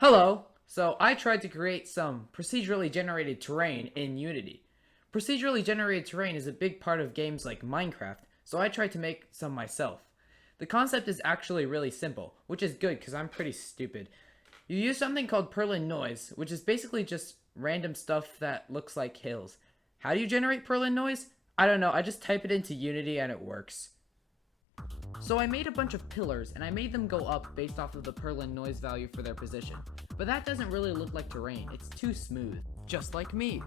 Hello! So I tried to create some procedurally generated terrain in Unity. Procedurally generated terrain is a big part of games like Minecraft, so I tried to make some myself. The concept is actually really simple, which is good because I'm pretty stupid. You use something called Perlin noise, which is basically just random stuff that looks like hills. How do you generate Perlin noise? I don't know, I just type it into Unity and it works. So I made a bunch of pillars, and I made them go up based off of the Perlin noise value for their position. But that doesn't really look like terrain, it's too smooth. Just like me.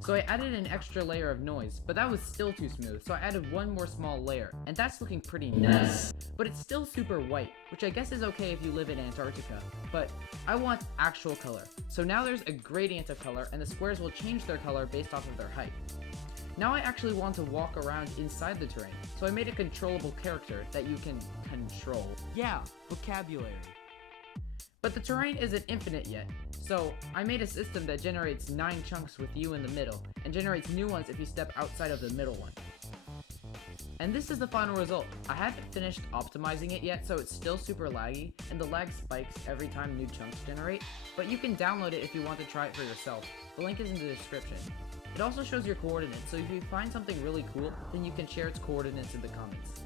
So I added an extra layer of noise, but that was still too smooth, so I added one more small layer, and that's looking pretty nice. But it's still super white, which I guess is okay if you live in Antarctica, but I want actual color. So now there's a gradient of color, and the squares will change their color based off of their height. Now I actually want to walk around inside the terrain, so I made a controllable character that you can control. Yeah, vocabulary. But the terrain isn't infinite yet, so I made a system that generates 9 chunks with you in the middle, and generates new ones if you step outside of the middle one. And this is the final result. I haven't finished optimizing it yet, so it's still super laggy, and the lag spikes every time new chunks generate, but you can download it if you want to try it for yourself. The link is in the description. It also shows your coordinates, so if you find something really cool, then you can share its coordinates in the comments.